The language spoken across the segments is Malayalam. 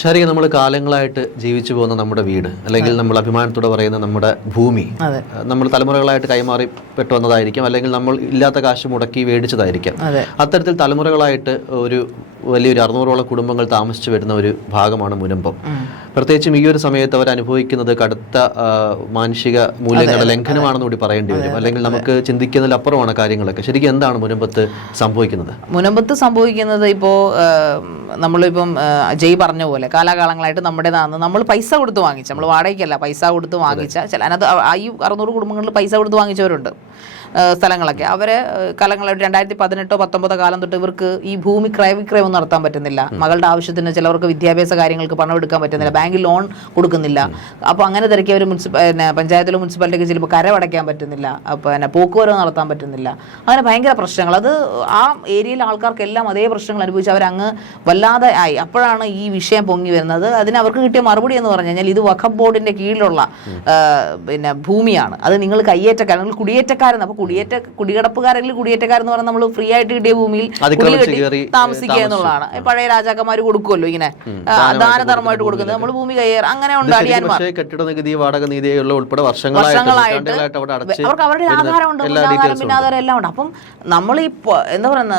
ശരിക്കും നമ്മൾ കാലങ്ങളായിട്ട് ജീവിച്ചു പോകുന്ന നമ്മുടെ വീട് അല്ലെങ്കിൽ നമ്മൾ അഭിമാനത്തോടെ പറയുന്ന നമ്മുടെ ഭൂമി നമ്മൾ തലമുറകളായിട്ട് കൈമാറി പെട്ടു വന്നതായിരിക്കും അല്ലെങ്കിൽ നമ്മൾ ഇല്ലാത്ത കാശ് മുടക്കി മേടിച്ചതായിരിക്കാം. അത്തരത്തിൽ തലമുറകളായിട്ട് ഒരു വലിയൊരു അറുന്നൂറോളം കുടുംബങ്ങൾ താമസിച്ചു വരുന്ന ഒരു ഭാഗമാണ് മുനമ്പം. പ്രത്യേകിച്ചും ഈ ഒരു സമയത്ത് അവർ അനുഭവിക്കുന്നത് കടുത്ത മാനുഷിക മൂല്യങ്ങളുടെ ലംഘനമാണെന്ന് കൂടി പറയേണ്ടി വരും. അല്ലെങ്കിൽ നമുക്ക് ചിന്തിക്കുന്നതിലപ്പുറമാണ് കാര്യങ്ങളൊക്കെ. ശരിക്കും എന്താണ് മുനമ്പത്ത് സംഭവിക്കുന്നത്? മുനമ്പത്ത് സംഭവിക്കുന്നത് ഇപ്പോൾ നമ്മളിപ്പം ജയ് പറഞ്ഞ പോലെ കാലാകാലങ്ങളായിട്ട് നാന്ന് നമ്മൾ പൈസ കൊടുത്ത് വാങ്ങിച്ച നമ്മൾ വാടകയ്ക്കല്ല പൈസ കൊടുത്ത് വാങ്ങിച്ച ചില അതിനകത്ത് ഈ അറുന്നൂറ് കുടുംബങ്ങളിൽ പൈസ കൊടുത്ത് വാങ്ങിച്ചവരുണ്ട്. സ്ഥലങ്ങളൊക്കെ. അവർ കാലങ്ങളായിട്ട് രണ്ടായിരത്തി പതിനെട്ടോ പത്തൊമ്പതോ കാലം തൊട്ട് ഇവർക്ക് ഈ ഭൂമി ക്രയവിക്രയം ഒന്നും നടത്താൻ പറ്റുന്നില്ല. മകളുടെ ആവശ്യത്തിന് ചിലവർക്ക് വിദ്യാഭ്യാസ കാര്യങ്ങൾക്ക് പണം എടുക്കാൻ പറ്റുന്നില്ല. ബാങ്കിൽ ലോൺ കൊടുക്കുന്നില്ല. അപ്പോൾ അങ്ങനെ തിരക്കി അവർ മുനിസിപ്പ പിന്നെ പഞ്ചായത്തിലും മുനിസിപ്പാലിറ്റിക്ക് ചിലപ്പോൾ കരമടയ്ക്കാൻ പറ്റുന്നില്ല. പിന്നെ പോക്കുവരവ് നടത്താൻ പറ്റുന്നില്ല. അങ്ങനെ ഭയങ്കര പ്രശ്നങ്ങൾ. അത് ആ ഏരിയയിലെ ആൾക്കാർക്കെല്ലാം അതേ പ്രശ്നങ്ങൾ അനുഭവിച്ച് അവരങ്ങ് വല്ലാതെ ആയി. അപ്പോഴാണ് ഈ വിഷയം പൊങ്ങി വരുന്നത്. അതിന് അവർക്ക് കിട്ടിയ മറുപടി എന്ന് പറഞ്ഞു കഴിഞ്ഞാൽ ഇത് വഖഫ് ബോർഡിന്റെ കീഴിലുള്ള പിന്നെ ഭൂമിയാണ്. അത് നിങ്ങൾ കയ്യേറ്റക്കാരൻ നിങ്ങൾ കുടിയേറ്റക്കാരെന്ന് അപ്പോൾ കുടിയേറ്റ കുടികടപ്പുകാരെങ്കിൽ കുടിയേറ്റക്കാരെന്ന് പറഞ്ഞാൽ നമ്മൾ ഫ്രീ ആയിട്ട് കിട്ടിയ ഭൂമിയിൽ അതിക്രമിച്ച് കുടി കെട്ടി താമസിക്കുക എന്നുള്ളതാണ്. പഴയ രാജാക്കന്മാർ കൊടുക്കുമല്ലോ ഇങ്ങനെ. ദാനധർമ്മമായിട്ട് കൊടുക്കുന്നത്. നമ്മൾ ഭൂമി കയ്യേറി അങ്ങനെ ഉണ്ട് അടിയാന്മാർ. കെട്ടിട നികുതി വാടക ഉൾപ്പെടെ വർഷങ്ങളായിട്ട് അവർക്ക് അവരുടെ ആധാരം ഉണ്ട് ആധാരം പിന്നെ ആധാരം എല്ലാം ഉണ്ട്. അപ്പം നമ്മൾ ഈ എന്താ പറയുന്ന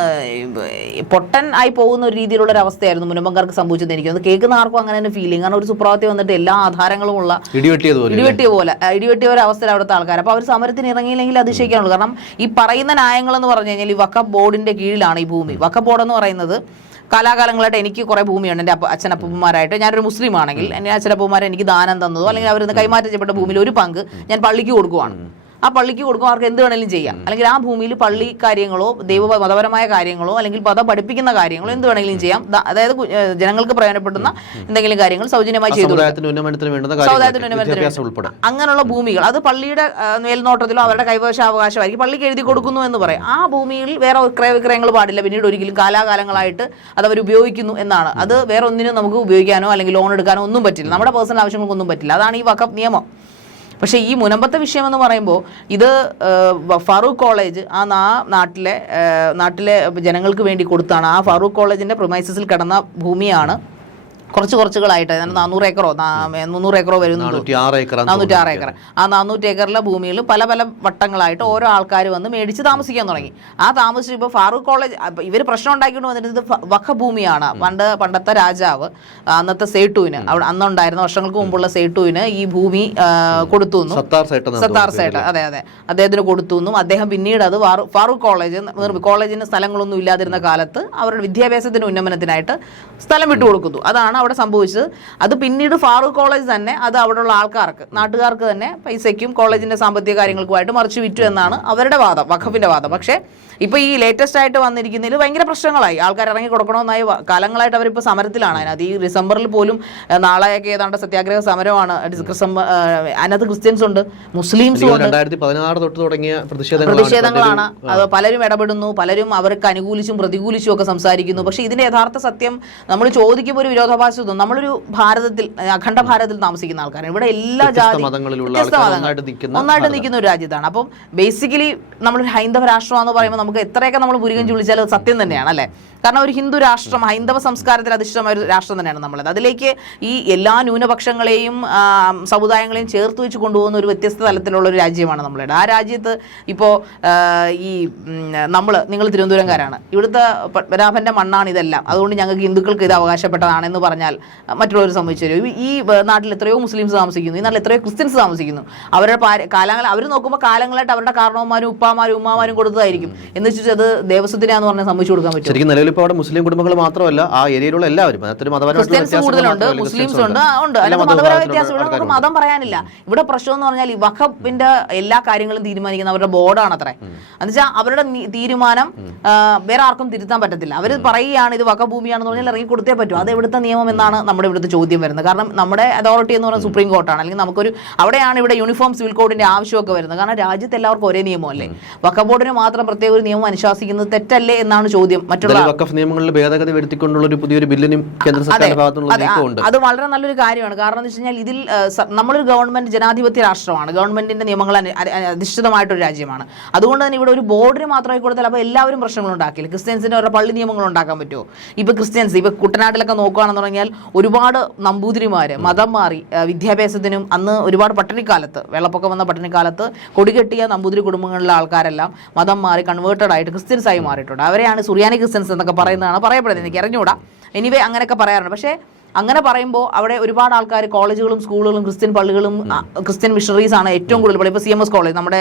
പൊട്ടൻ ആയി പോകുന്ന ഒരു രീതിയിലുള്ള ഒരു അവസ്ഥയായിരുന്നു മുനമ്പങ്കാർക്ക് സംഭവിച്ചത് എനിക്ക് തോന്നുന്നു. കേൾക്കുന്ന ആർക്കും അങ്ങനെ തന്നെ ഫീലിംഗ് കാരണം ഒരു സുപ്രഭാതത്തിൽ വന്നിട്ട് എല്ലാ ആധാരങ്ങളും ഉള്ള ഇടിവെട്ടിയ പോലെ ആ, ഇടിവെട്ടിയ ഒരു അവസ്ഥയിൽ അവിടുത്തെ ആൾക്കാർ. അപ്പോൾ അവർ സമരത്തിന് ഇറങ്ങിയില്ലെങ്കിൽ അതിശയിക്കാനുള്ളൂ കാരണം ഈ പറയുന്ന ന്യായങ്ങൾ എന്ന് പറഞ്ഞു കഴിഞ്ഞാൽ ഈ വക്കഫ് ബോർഡിന്റെ കീഴിലാണ് ഈ ഭൂമി. വക്കഫ് ബോർഡ് എന്ന് പറയുന്നത് കാലാകാലങ്ങളായിട്ട് എനിക്ക് കുറേ ഭൂമിയുണ്ട്. എന്റെ അച്ഛനപ്പന്മാരായിട്ട് ഞാനൊരു മുസ്ലിം ആണെങ്കിൽ എന്റെ അച്ഛനപ്പന്മാരെ എനിക്ക് ദാനം തന്നതോ അല്ലെങ്കിൽ അവരിന്ന് കൈമാറ്റം ചെയ്യപ്പെട്ട ഭൂമിയിൽ ഒരു പങ്ക് ഞാൻ പള്ളിക്ക് കൊടുക്കുവാണ്. ആ പള്ളിക്ക് കൊടുക്കും അവർക്ക് എന്ത് വേണമെങ്കിലും ചെയ്യാം. അല്ലെങ്കിൽ ആ ഭൂമിയിൽ പള്ളി കാര്യങ്ങളോ ദൈവ മതപരമായ കാര്യങ്ങളോ അല്ലെങ്കിൽ മതം പഠിപ്പിക്കുന്ന കാര്യങ്ങളോ എന്ത് വേണമെങ്കിലും ചെയ്യാം. അതായത് ജനങ്ങൾക്ക് പ്രയോജനപ്പെടുന്ന എന്തെങ്കിലും കാര്യങ്ങൾ സൗജന്യമായി ചെയ്തു ഉന്നമനത്തിന് സമുദായത്തിന് അങ്ങനെയുള്ള ഭൂമികൾ. അത് പള്ളിയുടെ മേൽനോട്ടത്തിലോ അവരുടെ കൈവശാവകാശമായിരിക്കും. പള്ളിക്ക് എഴുതി കൊടുക്കുന്നു എന്ന് പറയും. ആ ഭൂമിയിൽ വേറെ ക്രയവിക്രയങ്ങൾ പാടില്ല. പിന്നീട് ഒരിക്കലും കാലാകാലങ്ങളായിട്ട് അത് അവർ ഉപയോഗിക്കുന്നു എന്നാണ്. അത് വേറെ ഒന്നിനും നമുക്ക് ഉപയോഗിക്കാനോ അല്ലെങ്കിൽ ലോൺ എടുക്കാനോ ഒന്നും പറ്റില്ല. നമ്മുടെ പേഴ്സണൽ ആവശ്യങ്ങൾക്കൊന്നും പറ്റില്ല. അതാണ് ഈ വക്കപ്പ് നിയമം. പക്ഷേ ഈ മുനമ്പത്തെ വിഷയം എന്ന് പറയുമ്പോൾ ഇത് ഫറൂഖ് കോളേജ് ആ നാ നാട്ടിലെ നാട്ടിലെ ജനങ്ങൾക്ക് വേണ്ടി കൊടുത്താണ്. ആ ഫറൂഖ് കോളേജിന്റെ പ്രൊമൈസസിൽ കിടന്ന ഭൂമിയാണ് കുറച്ച് കുറച്ചുകളായിട്ട് നാനൂറ് ഏക്കറോ മുന്നൂറ് ഏക്കറോ വരും നാനൂറ്റി ആറ് ഏക്കർ ആ നാനൂറ്റി ഏക്കറിലെ ഭൂമിയിൽ പല പല വട്ടങ്ങളായിട്ട് ഓരോ ആൾക്കാർ വന്ന് മേടിച്ച് താമസിക്കാൻ തുടങ്ങി. ആ താമസിച്ചപ്പോൾ ഫാറൂഖ് കോളേജ് ഇവർ പ്രശ്നം ഉണ്ടാക്കിക്കൊണ്ട് വന്നിട്ട് ഇത് ഫ- ഭൂമിയാണ് പണ്ട് പണ്ടത്തെ രാജാവ് അന്നത്തെ സേട്ടുവിന് അവിടെ അന്നുണ്ടായിരുന്ന വർഷങ്ങൾക്ക് മുമ്പുള്ള സേട്ടുവിന് ഈ ഭൂമി കൊടുത്തു സത്താർ സേട്ട് അതെ അതെ. അദ്ദേഹത്തിന് കൊടുത്തു എന്നും അദ്ദേഹം പിന്നീട് അത് ഫാറൂഖ് കോളേജ് കോളേജിന് സ്ഥലങ്ങളൊന്നും ഇല്ലാതിരുന്ന കാലത്ത് അവരുടെ വിദ്യാഭ്യാസത്തിന് ഉന്നമനത്തിനായിട്ട് സ്ഥലം വിട്ടുകൊടുക്കുന്നു അതാണ് അവിടെ സംഭവിച്ചത്. അത് പിന്നീട് ഫാറൂഖ് കോളേജ് തന്നെ അത് അവിടെയുള്ള ആൾക്കാർക്ക് നാട്ടുകാർക്ക് തന്നെ പൈസയ്ക്കും കോളേജിന്റെ സാമ്പത്തിക കാര്യങ്ങൾക്കുമായിട്ട് മറിച്ച് വിറ്റു എന്നാണ് അവരുടെ വാദം വഖഫിന്റെ വാദം. പക്ഷേ ഇപ്പൊ ഈ ലേറ്റസ്റ്റ് ആയിട്ട് വന്നിരിക്കുന്നതിൽ ഭയങ്കര പ്രശ്നങ്ങളായി. ആൾക്കാർ ഇറങ്ങി കൊടുക്കണമെന്നായി കാലങ്ങളായിട്ട് അവരിപ്പോൾ സമരത്തിലാണ്. അതിനകത്ത് ഈ ഡിസംബറിൽ പോലും നാളെയൊക്കെ ഏതാണ്ട് സത്യാഗ്രഹ സമരമാണ്. അതിനകത്ത് ക്രിസ്ത്യൻസ് ഉണ്ട് മുസ്ലിംസ് ഉണ്ട്. തൊട്ട് തുടങ്ങിയ പ്രതിഷേധങ്ങളാണ് അത് പലരും ഇടപെടുന്നു പലരും അവർക്ക് അനുകൂലിച്ചും പ്രതികൂലിച്ചും ഒക്കെ സംസാരിക്കുന്നു. പക്ഷേ ഇതിന്റെ യഥാർത്ഥ സത്യം നമ്മൾ ചോദിക്കുമ്പോൾ ഒരു വിരോധാഭാസം നമ്മളൊരു ഭാരതത്തിൽ അഖണ്ഡ ഭാരതത്തിൽ താമസിക്കുന്ന ആൾക്കാരാണ്. ഇവിടെ എല്ലാ ജാതി ഒന്നായിട്ട് നിൽക്കുന്ന ഒരു രാജ്യത്താണ്. അപ്പം ബേസിക്കലി നമ്മളൊരു ഹൈന്ദവ രാഷ്ട്രമാണെന്ന് പറയുമ്പോൾ നമുക്ക് എത്രയൊക്കെ നമ്മൾ പുരികം ചുളിച്ചാലും സത്യം തന്നെയാണ് അല്ലേ? കാരണം ഒരു ഹിന്ദു രാഷ്ട്രം ഹൈന്ദവ സംസ്കാരത്തിൽ അധിഷ്ഠിതമായ ഒരു രാഷ്ട്രം തന്നെയാണ് നമ്മളത്. അതിലേക്ക് ഈ എല്ലാ ന്യൂനപക്ഷങ്ങളെയും സമുദായങ്ങളെയും ചേർത്ത് വെച്ച് കൊണ്ടുപോകുന്ന ഒരു വ്യത്യസ്ത തലത്തിലുള്ള ഒരു രാജ്യമാണ് നമ്മളുടെ. ആ രാജ്യത്ത് ഇപ്പോൾ ഈ നമ്മൾ നിങ്ങൾ തിരുവനന്തപുരംകാരാണ്. ഇവിടുത്തെ പത്മനാഭന്റെ മണ്ണാണ് ഇതെല്ലാം. അതുകൊണ്ട് ഞങ്ങൾക്ക് ഹിന്ദുക്കൾക്ക് ഇത് അവകാശപ്പെട്ടതാണെന്ന് പറഞ്ഞാൽ മറ്റുള്ളവർ സംഭവിച്ചു തരും. ഈ നാട്ടിൽ എത്രയോ മുസ്ലിംസ് താമസിക്കുന്നു ഈ നാട്ടിൽ എത്രയോ ക്രിസ്ത്യൻസ് താമസിക്കുന്നു. അവരുടെ കാലങ്ങൾ അവർ നോക്കുമ്പോൾ കാലങ്ങളായിട്ട് അവരുടെ കാരണവന്മാരും ഉപ്പാമാരും ഉമ്മാമാരും കൊടുത്തതായിരിക്കും. എന്ന് വെച്ചാൽ അത് ദേവസ്വത്തിനാന്ന് പറഞ്ഞാൽ സംഭവിച്ചു കൊടുക്കാൻ പറ്റും ശരിക്കും നിലവിൽ ഇപ്പോൾ അവിടെ മുസ്ലിം കുടുംബങ്ങൾ മാത്രമല്ല ആ ഏരിയയിലുള്ള എല്ലാവരും അതൊരു മതപരമായിട്ടുള്ള കൂടുതലുണ്ട് മുസ്ലിംസ് ഉണ്ട് ഉണ്ട്. മതപരമായ വ്യത്യാസം ഇവിടെ നമുക്ക് മതം പറയാനില്ല. ഇവിടെ പ്രശ്നം എന്ന് പറഞ്ഞാൽ ഈ വഖഫിന്റെ എല്ലാ കാര്യങ്ങളും തീരുമാനിക്കുന്ന അവരുടെ ബോർഡാണ് അത്രേ എന്നുവെച്ചാൽ അവരുടെ തീരുമാനം വേറെ ആർക്കും തിരുത്താൻ പറ്റത്തില്ല. അവർ പറയുകയാണ് ഇത് വഖഫ് ഭൂമിയാണെന്ന് പറഞ്ഞാൽ ഇറങ്ങി കൊടുത്തേ പറ്റൂ. അത് എവിടുത്തെ നിയമം എന്നാണ് നമ്മുടെ ഇവിടുത്തെ ചോദ്യം വരുന്നത്. കാരണം നമ്മുടെ അതോറിറ്റി എന്ന് പറയുന്നത് സുപ്രീം കോർട്ടാണ്. അല്ലെങ്കിൽ നമുക്കൊരു അവിടെയാണ് ഇവിടെ യൂണിഫോം സിവിൽ കോഡിന്റെ ആവശ്യമൊക്കെ വരുന്നത്. കാരണം രാജ്യത്ത് എല്ലാവർക്കും ഒരേ നിയമമല്ലേ? വഖഫ് ബോർഡിന് മാത്രം പ്രത്യേക ഒരു നിയമം അനുശാസിക്കുന്നത് തെറ്റല്ലേ എന്നാണ് ചോദ്യം. മറ്റുള്ള വഖഫ് നിയമങ്ങളിൽ ഭേദഗതി വരുത്തിക്കൊണ്ടുള്ള ഒരു പുതിയൊരു ബില്ലിനും കേന്ദ്ര സർക്കാരിന്റെ അതെ, വളരെ നല്ലൊരു കാര്യമാണ്. കാരണം എന്ന് വെച്ച് കഴിഞ്ഞാൽ ഇതിൽ നമ്മളൊരു ഗവൺമെന്റ് ജനാധിപത്യ രാഷ്ട്രമാണ്. ഗവൺമെന്റിന്റെ നിയമങ്ങൾ അധിഷ്ഠിതമായിട്ടൊരു രാജ്യമാണ്. അതുകൊണ്ട് തന്നെ ഇവിടെ ഒരു ബോർഡിന് മാത്രമായി കൊടുത്താൽ അപ്പോൾ എല്ലാവരും പ്രശ്നങ്ങൾ ഉണ്ടാക്കില്ല. ക്രിസ്ത്യൻസിന്റെ അവരുടെ പള്ളി നിയമങ്ങൾ ഉണ്ടാക്കാൻ പറ്റുമോ? ഇപ്പൊ ക്രിസ്ത്യൻസ് ഇപ്പൊ കുട്ടനാട്ടിലൊക്കെ നോക്കുകയാണെന്ന് പറഞ്ഞാൽ ഒരുപാട് നമ്പൂതിരിമാര് മതം മാറി വിദ്യാഭ്യാസത്തിനും അന്ന് ഒരുപാട് പട്ടിണിക്കാലത്ത് വെള്ളപ്പൊക്കം വന്ന പട്ടിണിക്കാലത്ത് കൊടികെട്ടിയ നമ്പൂതിരി കുടുംബങ്ങളിലെ ആൾക്കാരെല്ലാം മതം മാറി കൺവേർട്ടഡ് ആയിട്ട് ക്രിസ്ത്യൻസ് ആയി മാറിയിട്ടുണ്ട്. അവരെയാണ് സുറിയാനി ക്രിസ്ത്യൻസ് എന്നൊക്കെ പറയുന്നതാണ്. പറയപ്പെടുന്നത് എനിക്ക് അറിഞ്ഞുകൂടാ. എനിവേ അങ്ങനെയൊക്കെ പറയാറുണ്ട്. പക്ഷേ അങ്ങനെ പറയുമ്പോൾ അവിടെ ഒരുപാട് ആൾക്കാർ കോളേജുകളും സ്കൂളുകളും ക്രിസ്ത്യൻ പള്ളികളും ക്രിസ്ത്യൻ മിഷണറീസ് ആണ് ഏറ്റവും കൂടുതൽ. ഇപ്പോൾ സി എം എസ് കോളേജ് നമ്മുടെ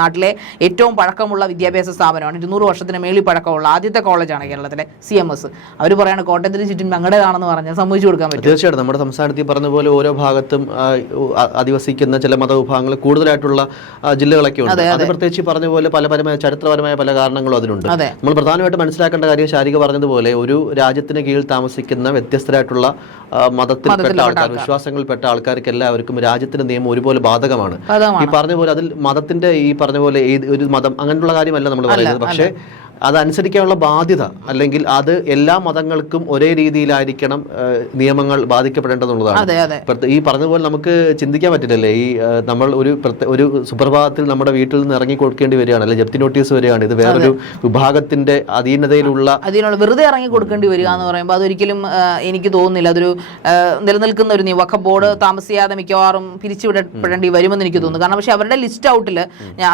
നാട്ടിലെ ഏറ്റവും പഴക്കമുള്ള വിദ്യാഭ്യാസ സ്ഥാപനമാണ്. ഇരുന്നൂറ് വർഷത്തിന് മേളിൽ പഴക്കമുള്ള ആദ്യത്തെ കോളേജാണ് കേരളത്തിലെ സി എം എസ് അവർ പറയാണ് കോട്ടയത്തിന് ചുറ്റും ഞങ്ങളുടേതാണെന്ന് പറഞ്ഞാൽ സമ്മതിച്ചു കൊടുക്കാൻ പറ്റും. തീർച്ചയായിട്ടും. നമ്മുടെ സംസ്ഥാനത്ത് ഈ പറഞ്ഞ പോലെ ഓരോ ഭാഗത്തും അധിവസിക്കുന്ന ചില മതവിഭാഗങ്ങൾ കൂടുതലായിട്ടുള്ള ജില്ലകളൊക്കെ ഉണ്ട്. അത് പ്രത്യേകിച്ച് പറഞ്ഞ പോലെ പല പരമായ ചരിത്രപരമായ പല കാരണങ്ങളും അതിനുണ്ട് നമ്മൾ പ്രധാനമായിട്ട് മനസ്സിലാക്കേണ്ട കാര്യം ശാരിക പറഞ്ഞതുപോലെ ഒരു രാജ്യത്തിന് കീഴിൽ താമസിക്കുന്ന വ്യത്യസ്തരായിട്ടുള്ള മതത്തിൽപ്പെട്ട ആൾക്കാർ വിശ്വാസങ്ങളിൽപ്പെട്ട ആൾക്കാർക്ക് എല്ലാവർക്കും രാജ്യത്തിന്റെ നിയമം ഒരുപോലെ ബാധകമാണ്. ഈ പറഞ്ഞ പോലെ അതിൽ മതത്തിന്റെ ഈ പറഞ്ഞ പോലെ ഒരു മതം അങ്ങനെയുള്ള കാര്യമല്ല നമ്മൾ പറയുന്നത്. പക്ഷേ അതനുസരിക്കാനുള്ള ബാധ്യത അല്ലെങ്കിൽ അത് എല്ലാ മതങ്ങൾക്കും ഒരേ രീതിയിലായിരിക്കണം നിയമങ്ങൾ ബാധിക്കപ്പെടേണ്ടതുള്ളതാണ്. ഈ പറഞ്ഞതുപോലെ നമുക്ക് ചിന്തിക്കാൻ പറ്റില്ലല്ലേ? ഈ നമ്മൾ ഒരു ഒരു സുപ്രഭാതത്തിൽ നമ്മുടെ വീട്ടിൽ നിന്ന് ഇറങ്ങി കൊടുക്കേണ്ടി വരികയാണ് അല്ലെങ്കിൽ ജപ്തി നോട്ടീസ് വരികയാണ്. ഇത് വേറൊരു വിഭാഗത്തിന്റെ അധീനതയിലുള്ള വെറുതെ ഇറങ്ങി കൊടുക്കേണ്ടി വരിക എന്ന് പറയുമ്പോൾ അതൊരിക്കലും എനിക്ക് തോന്നുന്നില്ല. അതൊരു നിലനിൽക്കുന്ന ഒരു വഖഫ് ബോർഡ് താമസിയാതെ മിക്കവാറും പിരിച്ചുവിടപ്പെടേണ്ടി വരുമെന്ന് എനിക്ക് തോന്നുന്നു. കാരണം പക്ഷേ അവരുടെ ലിസ്റ്റ് ഔട്ടിൽ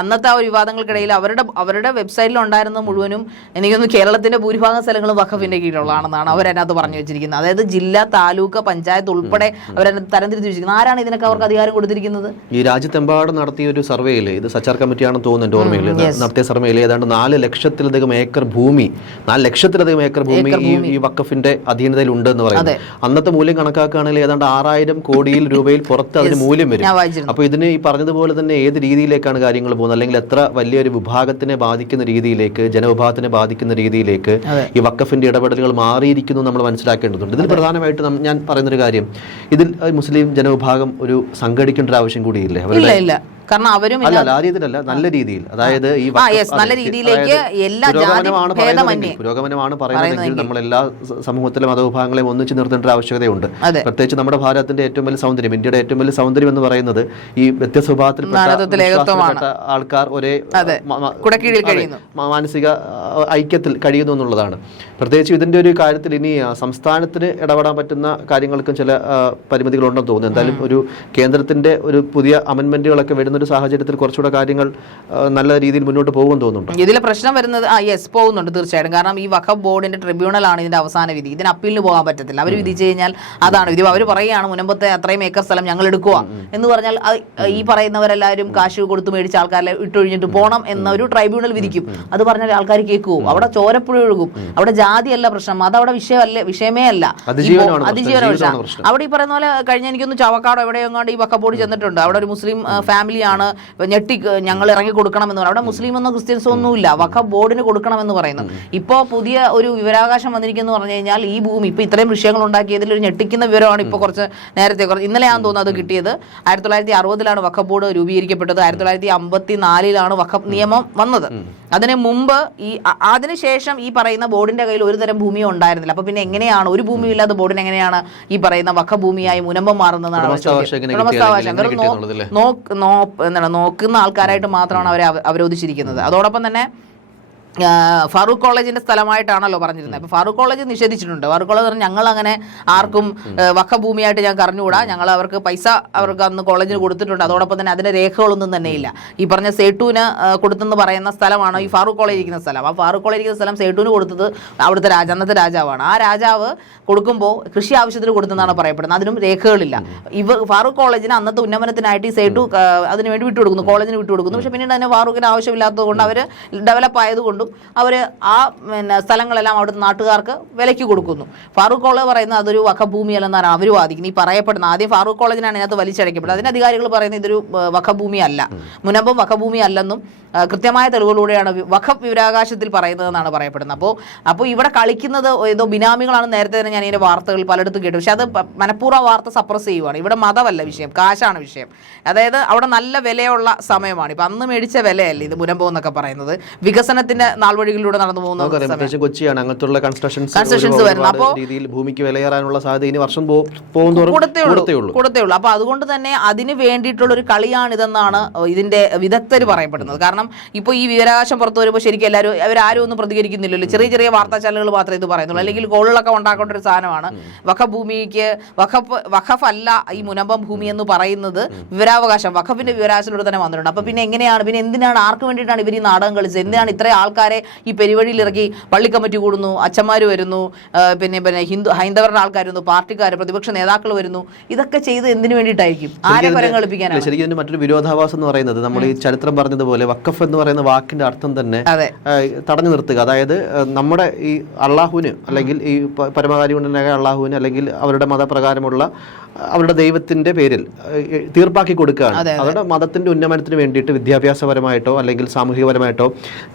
അന്നത്തെ ആ വിവാദങ്ങൾക്കിടയിൽ അവരുടെ അവരുടെ വെബ്സൈറ്റിൽ ഉണ്ടായിരുന്ന മുഴുവനും എനിക്കൊന്ന് കേരളത്തിന്റെ ഭൂരിഭാഗം സ്ഥലങ്ങളും വഖഫിന്റെ കീഴിലുള്ളതാണെന്നാണ് അവരതിനകത്ത് പറഞ്ഞു വെച്ചിരിക്കുന്നത്. അതായത് ജില്ലാ താലൂക്ക് പഞ്ചായത്ത് ഉൾപ്പെടെ അവരതിനകത്ത് തരംതിരിച്ച് വെച്ചിരിക്കുന്നത്. ആരാണ് ഇതിനൊക്കെ അവർക്ക് അധികാരം കൊടുത്തിരിക്കുന്നത്? ഈ രാജ്യത്തെമ്പാടും നടത്തിയ ഒരു സർവേയിൽ ഇത് സച്ചാർ കമ്മിറ്റിയാണെന്ന് തോന്നുന്നു ഓർമ്മയിൽ. നടത്തിയ സർവേയിൽ ഏതാണ്ട് നാല് ലക്ഷത്തിലധികം ഏക്കർ ഭൂമി നാല് ലക്ഷത്തിലധികം ഏക്കർ ഭൂമി ഈ വഖഫിന്റെ വക്കഫിന്റെ അധീനതയിൽ ഉണ്ട് എന്ന് പറയുന്നത് അന്നത്തെ മൂല്യം കണക്കാക്കുകയാണെങ്കിൽ ഏതാണ്ട് ആറായിരം കോടിയിൽ രൂപയിൽ പുറത്ത് അതിന് മൂല്യം വരും. അപ്പൊ അപ്പോൾ ഇതിന് ഈ പറഞ്ഞതുപോലെ തന്നെ ഏത് രീതിയിലേക്കാണ് കാര്യങ്ങൾ പോകുന്നത്? അല്ലെങ്കിൽ എത്ര വലിയൊരു വിഭാഗത്തിനെ ബാധിക്കുന്ന രീതിയിലേക്ക് ജനവിഭാഗത്തിനെ ബാധിക്കുന്ന രീതിയിലേക്ക് ഈ വക്കഫിന്റെ ഇടപെടലുകൾ മാറിയിരിക്കുന്നു നമ്മൾ മനസ്സിലാക്കേണ്ടതുണ്ട്. ഇതിൽ പ്രധാനമായിട്ട് ഞാൻ പറയുന്നൊരു കാര്യം. ഇതിൽ മുസ്ലിം ജനവിഭാഗം ഒരു സംഘടിക്കേണ്ട ഒരു ആവശ്യം കൂടിയില്ലേ? അവരുടെ കാരണം അവരും അല്ല ആ രീതിയിലല്ല നല്ല രീതിയിൽ. അതായത് ഈ നല്ല രീതിയിലേക്ക് എല്ലാ പുരോഗമനമാണ് പറയുന്നതെങ്കിൽ നമ്മൾ എല്ലാ സമൂഹത്തിലെ മതവിഭാഗങ്ങളെയും ഒന്നിച്ച് നിർത്തേണ്ട ആവശ്യകതയുണ്ട്. പ്രത്യേകിച്ച് നമ്മുടെ ഭാരതത്തിന്റെ ഏറ്റവും വലിയ സൗന്ദര്യം ഇന്ത്യയുടെ ഏറ്റവും വലിയ സൗന്ദര്യം എന്ന് പറയുന്നത് ഈ വ്യത്യസ്ത വിഭാഗത്തിൽപ്പെട്ട. വിശ്വാസത്തിൽപ്പെട്ട ആൾക്കാർ ഒരേ മാനസിക ഐക്യത്തിൽ കഴിയുന്നു എന്നുള്ളതാണ്. പ്രത്യേകിച്ച് ഇതിന്റെ ഒരു കാര്യത്തിൽ ഇനി സംസ്ഥാനത്തിന് ഇടപെടാൻ പറ്റുന്ന കാര്യങ്ങൾക്കും ചില പരിമിതികളുണ്ടെന്ന് തോന്നുന്നു. എന്തായാലും ഒരു കേന്ദ്രത്തിന്റെ ഒരു പുതിയ അമെന്റ്മെന്റുകളൊക്കെ വരുന്ന ഒരു സാഹചര്യത്തിൽ കുറച്ചുകൂടെ കാര്യങ്ങൾ നല്ല രീതിയിൽ മുന്നോട്ട് പോകുമെന്ന് തോന്നുന്നു ഇതിലെ പ്രശ്നം വരുന്നത് ആ യെസ് പോകുന്നുണ്ട് തീർച്ചയായിട്ടും. കാരണം ഈ വഖഫ് ബോർഡിന്റെ ട്രിബ്യൂണലാണ് ഇതിന്റെ അവസാന വിധി. ഇതിന് അപ്പീലിന് പോകാൻ പറ്റത്തില്ല. അവർ വിധിച്ചു കഴിഞ്ഞാൽ അതാണ്. വിധി അവർ പറയുകയാണ് മുനമ്പത്തെ അത്രയും ഏക്കർ സ്ഥലം ഞങ്ങൾ എടുക്കുക. എന്ന് പറഞ്ഞാൽ ഈ പറയുന്നവരെല്ലാവരും കാശ് കൊടുത്ത് മേടിച്ച ആൾക്കാരെ ഇട്ടൊഴിഞ്ഞിട്ട് പോകണം എന്ന ഒരു ട്രൈബ്യൂണൽ വിധിക്കും. അത് പറഞ്ഞാൽ ആൾക്കാർ കേൾക്കുമോ അവിടെ ചോരപ്പുഴ ഒഴുകും. അവിടെ ജാതിയല്ല പ്രശ്നം. അതവിടെ അവിടെ വിഷയമല്ല വിഷയമേ അല്ല. അതിജീവന പ്രശ്നം. അവിടെ ഈ പറയുന്ന പോലെ കഴിഞ്ഞ എനിക്കൊന്ന് ചവക്കാടോ എവിടെയോ എങ്ങാണ്ട് ഈ വക്കബോർഡ് ചെന്നിട്ടുണ്ട്. അവിടെ ഒരു മുസ്ലിം ആ, ഫാമിലിയാണ് ഞെട്ടി ഞങ്ങൾ ഇറങ്ങി കൊടുക്കണമെന്ന് പറയും അവിടെ മുസ്ലിം ഒന്നും ക്രിസ്ത്യൻസോ ഒന്നുമില്ല. വഖഫ് ബോർഡിന് കൊടുക്കണമെന്ന് പറയുന്നു. ഇപ്പോൾ പുതിയ ഒരു വിവരാവകാശം വന്നിരിക്കുന്നു പറഞ്ഞു കഴിഞ്ഞാൽ ഈ ഭൂമി ഇപ്പോൾ ഇത്രയും വിഷയങ്ങൾ ഉണ്ടാക്കിയതിൽ ഒരു ഞെട്ടിക്കുന്ന വിവരമാണ് ഇപ്പോൾ കുറച്ച് നേരത്തെ കുറച്ച് ഇന്നലെയാണെന്ന് തോന്നുന്നത് അത് കിട്ടിയത്. ആയിരത്തി തൊള്ളായിരത്തി അറുപതിലാണ് വഖഫ് ബോർഡ് രൂപീകരിക്കപ്പെട്ടത്. ആയിരത്തി തൊള്ളായിരത്തി അമ്പത്തി നാലിലാണ് വഖഫ് നിയമം വന്നത്. അതിന് മുമ്പ് ഈ അതിനുശേഷം ഈ പറയുന്ന ബോർഡിന്റെ കയ്യിൽ ഒരു തരം ഭൂമിയോ ഉണ്ടായിരുന്നില്ല. അപ്പൊ പിന്നെ എങ്ങനെയാണ്? ഒരു ഭൂമി ഇല്ലാത്ത ബോർഡിന് എങ്ങനെയാണ് ഈ പറയുന്ന വഖ ഭൂമിയായി മുനമ്പം മാറുന്നതാണ്? നോക്ക് എന്താണ് നോക്കുന്ന ആൾക്കാരായിട്ട് മാത്രമാണ് അവരെ അവ- അവരോധിച്ചിരിക്കുന്നത്. അതോടൊപ്പം തന്നെ ഫാറൂഖ് കോളേജിന്റെ സ്ഥലമായിട്ടാണല്ലോ പറഞ്ഞിരുന്നത്. അപ്പൊ ഫാറൂഖ് കോളേജ് നിഷേധിച്ചിട്ടുണ്ട്. ഫാറൂഖ് കോളേജ് പറഞ്ഞു ഞങ്ങൾ അങ്ങനെ ആർക്കും വക്കഭൂമിയായിട്ട് ഞാൻ കറിഞ്ഞുകൂടാ ഞങ്ങൾ അവർക്ക് പൈസ അവർക്ക് അന്ന് കോളേജിന് കൊടുത്തിട്ടുണ്ട്. അതോടൊപ്പം തന്നെ അതിന്റെ രേഖകളൊന്നും തന്നെ ഇല്ല. ഈ പറഞ്ഞ സേട്ടുവിന് കൊടുത്തെന്ന് പറയുന്ന സ്ഥലമാണ് ഈ ഫാറൂഖ് കോളേജ് ഇരിക്കുന്ന സ്ഥലം? ആ ഫാറൂഖ് കോളേജ് ഇരിക്കുന്ന സ്ഥലം സേട്ടുവിന് കൊടുത്തത് അവിടുത്തെ രാജ അന്നത്തെ രാജാവാണ്. ആ രാജാവ് കൊടുക്കുമ്പോൾ കൃഷി ആവശ്യത്തിന് കൊടുത്തെന്നാണ് പറയപ്പെടുന്നത്. അതിനും രേഖകളില്ല. ഇവ ഫാറൂഖ് കോളേജിന് അന്നത്തെ ഉന്നമനത്തിനായിട്ട് ഈ സേട്ടു അതിനുവേണ്ടി അതിന് വേണ്ടി വിട്ടുകൊടുക്കുന്നു. കോളേജിന് വിട്ടുകൊടുക്കുന്നു. പക്ഷെ പിന്നീട് അതിന് ഫാറൂഖിന് ആവശ്യമില്ലാത്തത് കൊണ്ട് അവർ ഡെവലപ്പ് ആയതുകൊണ്ടും അവർ ആ പിന്നെ സ്ഥലങ്ങളെല്ലാം അവിടുത്തെ നാട്ടുകാർക്ക് വിലയ്ക്ക് കൊടുക്കുന്നു. ഫാറൂഖ് കോളേജ് പറയുന്നത് അതൊരു വഖഭൂമിയല്ലെന്നാണ് അവർ വാദിക്കുന്നത്. ഈ പറയപ്പെടുന്ന ആദ്യം ഫാറൂഖ് കോളേജിനാണ് ഇതിനകത്ത് വലിച്ചടയ്ക്കപ്പെടുന്നത്. അതിന് അധികാരികൾ പറയുന്നത് ഇതൊരു വഖഭൂമി അല്ല മുനമ്പം വഖഭൂമി അല്ലെന്നും കൃത്യമായ തെളിവുകളിലൂടെയാണ് വഖ വിവരാകാശത്തിൽ പറയുന്നതെന്നാണ് പറയപ്പെടുന്നത്. അപ്പോൾ അപ്പോൾ ഇവിടെ കളിക്കുന്നത് ഏതോ ബിനാമികളാണ് നേരത്തെ തന്നെ ഞാൻ ഇതിന്റെ വാർത്തകൾ പലയിടത്തും കേട്ടു. പക്ഷെ അത് മനഃപൂർവ വാർത്ത സപ്രസ് ചെയ്യുവാണ്. ഇവിടെ മതമല്ല വിഷയം കാശാണ് വിഷയം. അതായത് അവിടെ നല്ല വിലയുള്ള സമയമാണ്. ഇപ്പം അന്ന് മേടിച്ച വിലയല്ല ഇത് മുനമ്പോ എന്നൊക്കെ പറയുന്നത്. വികസനത്തിന്റെ നാൾവഴികളിലൂടെ നടന്നു പോകുന്നത് കൊച്ചിയാണ്. അങ്ങനത്തുള്ള കൺസ്ട്രക്ഷൻസ് Constructions വരുന്നത്. അപ്പോ- രീതിയിൽ ഭൂമിക്ക് വിലയേറാനുള്ള സാധ്യത ഇനി വർഷം കൂടത്തേ ഉള്ളൂ. കൂടത്തേ ഉള്ളൂ. കൂടത്തേ അപ്പൊ അതുകൊണ്ട് തന്നെ അതിന് വേണ്ടിയിട്ടുള്ള ഒരു കളിയാണിതെന്നാണ് ഇതിന്റെ വിദഗ്ധർ പറയപ്പെടുന്നത്. കാരണം ഇപ്പോൾ ഈ വിവരാവകാശം പുറത്തു വരുമ്പോൾ ശരിക്കും എല്ലാവരും അവരാരും ഒന്നും പ്രതികരിക്കുന്നില്ലല്ലോ. ചെറിയ ചെറിയ വാർത്താ ചാനലുകൾ മാത്രമേ ഇത് പറയുന്നുള്ളൂ. അല്ലെങ്കിൽ കോളിലൊക്കെ ഉണ്ടാക്കേണ്ട ഒരു സാധനമാണ്. വഖഫ് ഭൂമിക്ക് വഖഫ് വഖഫ് അല്ല ഈ മുനമ്പം ഭൂമി എന്ന് പറയുന്നത് വിവരാവകാശം. വഖഫിന്റെ വിവരാവകാശത്തിലൂടെ തന്നെ വന്നിട്ടുണ്ട്. അപ്പൊ പിന്നെ എങ്ങനെയാണ് പിന്നെ എന്തിനാണ് ആർക്ക് വേണ്ടിയിട്ടാണ് ഇവർ ഈ നാടകം കളിച്ചത്? എന്തിനാണ് ഇത്രയും ആൾക്കാരെ ഈ പെരുവഴിയിൽ ഇറക്കി പള്ളി കമ്മിറ്റി കൂടുന്നു അച്ഛന്മാർ വരുന്നു പിന്നെ പിന്നെ ഹിന്ദു ഹൈന്ദവരുടെ ആൾക്കാർ വരുന്നു പാർട്ടിക്കാർ പ്രതിപക്ഷ നേതാക്കൾ വരുന്നു. ഇതൊക്കെ ചെയ്ത് എന്തിനു വേണ്ടിയിട്ടായിരിക്കും? ആരെ കളിപ്പിക്കാനാണ് ശരിക്കും ഇതിന്റെ മറ്റൊരു വിരോധാഭാസം എന്ന് പറയുന്നത് നമ്മൾ ഈ ചരിത്രം പറഞ്ഞതുപോലെ വക്കഫ് എന്ന് പറയുന്ന വാക്കിന്റെ അർത്ഥം തന്നെ തടഞ്ഞു നിർത്തുക. അതായത് നമ്മുടെ ഈ അള്ളാഹുവിന് അല്ലെങ്കിൽ ഈ പരമകാരി കൊണ്ടുതന്നെ അള്ളാഹുവിന് അല്ലെങ്കിൽ അവരുടെ മതപ്രകാരമുള്ള അവരുടെ ദൈവത്തിന്റെ പേരിൽ തീർപ്പാക്കി കൊടുക്കുകയാണ്. അവരുടെ മതത്തിന്റെ ഉന്നമനത്തിന് വേണ്ടിയിട്ട് വിദ്യാഭ്യാസപരമായിട്ടോ അല്ലെങ്കിൽ സാമൂഹികപരമായിട്ടോ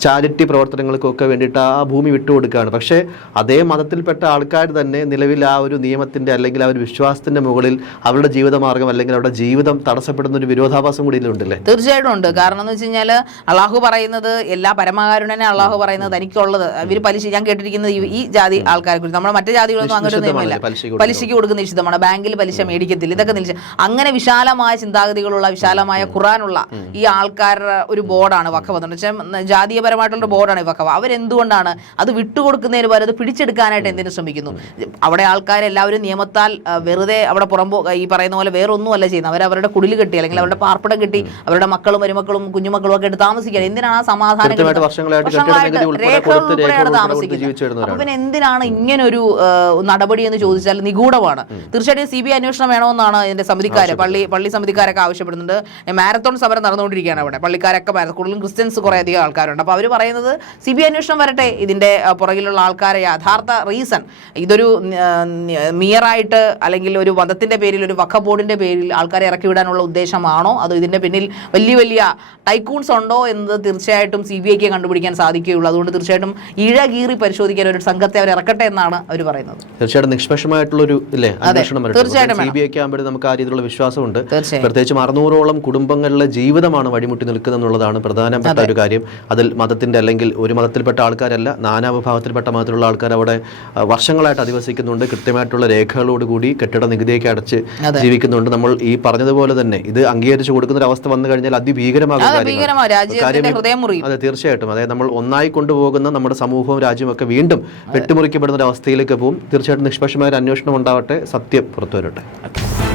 ചാരിറ്റി പ്രവർത്തനങ്ങൾക്കൊക്കെ വേണ്ടിയിട്ട് ആ ഭൂമി വിട്ടുകൊടുക്കുകയാണ്. പക്ഷേ അതേ മതത്തിൽപ്പെട്ട ആൾക്കാർ തന്നെ നിലവിൽ ആ ഒരു നിയമത്തിന്റെ അല്ലെങ്കിൽ ആ ഒരു വിശ്വാസത്തിന്റെ മുകളിൽ അവരുടെ ജീവിതമാർഗം അല്ലെങ്കിൽ അവരുടെ ജീവിതം തടസ്സപ്പെടുന്ന ഒരു വിരോധാഭാസം കൂടി ഇതിലുണ്ടല്ലേ? തീർച്ചയായിട്ടും ഉണ്ട്. കാരണം എന്ന് വെച്ച് കഴിഞ്ഞാൽ അള്ളാഹു പറയുന്നത് എല്ലാ പരമകാരുണനെ അള്ളാഹു പറയുന്നത് തനിക്കുള്ളത് ഇവർ പലിശ ഞാൻ കേട്ടിരിക്കുന്നത് ഈ- ജാതി ആൾക്കാരെ കുറിച്ച് നമ്മുടെ മറ്റു ജാതികളൊന്നും അങ്ങനെ നിയമമില്ല പലിശയ്ക്ക് കൊടുക്കുന്ന നിശ്ചിതമാണ് ബാങ്കിൽ പലിശ മേടിക്കത്തില്ല. ഇതൊക്കെ നിലച്ച് അങ്ങനെ വിശാലമായ ചിന്താഗതികളുള്ള വിശാലമായ ഖുറാനുള്ള ഈ ആൾക്കാരുടെ ഒരു ബോർഡാണ് വഖഫ് എന്ന് വെച്ചാൽ ജാതീയപരമായിട്ടുള്ള ബോർഡാണ് ഈ വഖഫ് അവരെന്തുകൊണ്ടാണ് അത് വിട്ടുകൊടുക്കുന്നതിന് പകരം അത് പിടിച്ചെടുക്കാനായിട്ട് എന്തിനു ശ്രമിക്കുന്നു? അവിടെ ആൾക്കാരെല്ലാവരും നിയമത്താൽ വെറുതെ അവിടെ പുറമ്പോ ഈ പറയുന്ന പോലെ വേറൊന്നുമല്ല ചെയ്യുന്നത്. അവർ അവരുടെ കുടിൽ കെട്ടി അല്ലെങ്കിൽ അവരുടെ പാർപ്പിടം കെട്ടി അവരുടെ മക്കളും മരുമക്കളും കുഞ്ഞുമക്കളും ഒക്കെ എടുത്ത് താമസിക്കാൻ എന്തിനാണ് ആ സമാധാനം താമസിക്കുന്നത്. അപ്പൊ പിന്നെ എന്തിനാണ് ഇങ്ങനൊരു നടപടി എന്ന് ചോദിച്ചാൽ നിഗൂഢമാണ്. തീർച്ചയായിട്ടും സി ബി ഐ അന്വേഷണം വേണമെന്നാണ് ഇതിന്റെ സമിതിക്കാര് പള്ളി പള്ളി സമിതിക്കാരൊക്കെ ആവശ്യപ്പെടുന്നുണ്ട്. മാരത്തോൺ സമരം നടന്നുകൊണ്ടിരിക്കുകയാണ് അവിടെ. പള്ളിക്കാരൊക്കെ കൂടുതലും ക്രിസ്ത്യൻസ് കുറേ അധികം ആൾക്കാരുണ്ട്. അപ്പോൾ അവർ പറയുന്നത് സി ബി ഐ അന്വേഷണം വരട്ടെ ഇതിന്റെ പുറകിലുള്ള ആൾക്കാരെ യഥാർത്ഥ റീസൺ. ഇതൊരു മിയറായിട്ട് അല്ലെങ്കിൽ ഒരു വധത്തിന്റെ പേരിൽ ഒരു വഖ ബോർഡിന്റെ പേരിൽ ആൾക്കാരെ ഇറക്കി വിടാനുള്ള ഉദ്ദേശമാണോ? അതോ ഇതിന്റെ പിന്നിൽ വലിയ വലിയ ടൈക്കൂൺസ് ഉണ്ടോ എന്നത് തീർച്ചയായിട്ടും സി ബി ഐക്ക് കണ്ടുപിടിക്കാൻ സാധിക്കുകയുള്ളൂ. അതുകൊണ്ട് തീർച്ചയായിട്ടും ഇഴകീറി പരിശോധിക്കാൻ ഒരു സംഘത്തെ അവർ ഇറക്കട്ടെ എന്നാണ് അവർ പറയുന്നത്. തീർച്ചയായിട്ടും നിഷ്പക്ഷമായിട്ടുള്ള ഒരു തീർച്ചയായിട്ടും സി ബി ഐക്ക് ആകുമ്പോൾ നമുക്ക് ആ രീതിയിലുള്ള വിശ്വാസമുണ്ട്. പ്രത്യേകിച്ചും അറുന്നൂറോളം കുടുംബങ്ങളിലെ ജീവിതമാണ് വഴിമുട്ടി നിൽക്കുന്നത് എന്നുള്ളതാണ് പ്രധാനപ്പെട്ട ഒരു കാര്യം. അതിൽ മതത്തിന്റെ അല്ലെങ്കിൽ ഒരു മതത്തിൽപ്പെട്ട ആൾക്കാരല്ല നാനാ വിഭാഗത്തിൽപ്പെട്ട മതത്തിലുള്ള ആൾക്കാർ അവിടെ വർഷങ്ങളായിട്ട് അധിവസിക്കുന്നുണ്ട്. കൃത്യമായിട്ടുള്ള രേഖകളോടുകൂടി കെട്ടിട നികുതിയൊക്കെ അടച്ച് ജീവിക്കുന്നുണ്ട്. നമ്മൾ ഈ പറഞ്ഞതുപോലെ തന്നെ ഇത് അംഗീകരിച്ചു കൊടുക്കുന്ന ഒരു അവസ്ഥ വന്നു കഴിഞ്ഞാൽ അതിഭീകരമാകും അതെ തീർച്ചയായിട്ടും. അതായത് നമ്മൾ ഒന്നായി കൊണ്ടുപോകുന്ന നമ്മുടെ സമൂഹവും രാജ്യവും ഒക്കെ വീണ്ടും വെട്ടിമുറിക്കപ്പെടുന്ന ഒരു അവസ്ഥയിലേക്ക് പോകും. തീർച്ചയായിട്ടും നിഷ്പക്ഷമായ ഒരു അന്വേഷണം ഉണ്ടാവട്ടെ. സത്യം പുറത്തു വരട്ടെ Hasta